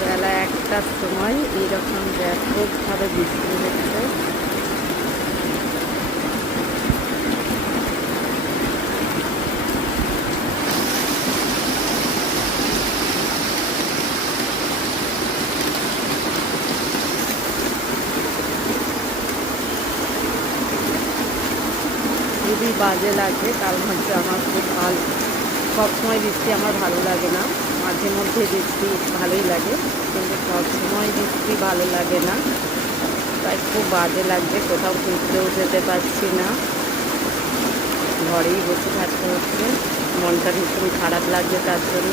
বেলা 1টার সময় এইরকম ব্যাপকভাবে বৃষ্টি হচ্ছে। খুবই বাজে লাগে, কারণ হচ্ছে আমার খুব ভালো, সবসময় বৃষ্টি আমার ভালো লাগে না। মাঝে মধ্যে বৃষ্টি ভালোই লাগে, কিন্তু সবসময় বৃষ্টি ভালো লাগে না। তাই খুব বাজে লাগছে, কোথাও ঘুরতেও যেতে পারছি না, ঘরেই বসে থাকতে হচ্ছে। মনটা ভীষণ খারাপ লাগছে তার জন্য।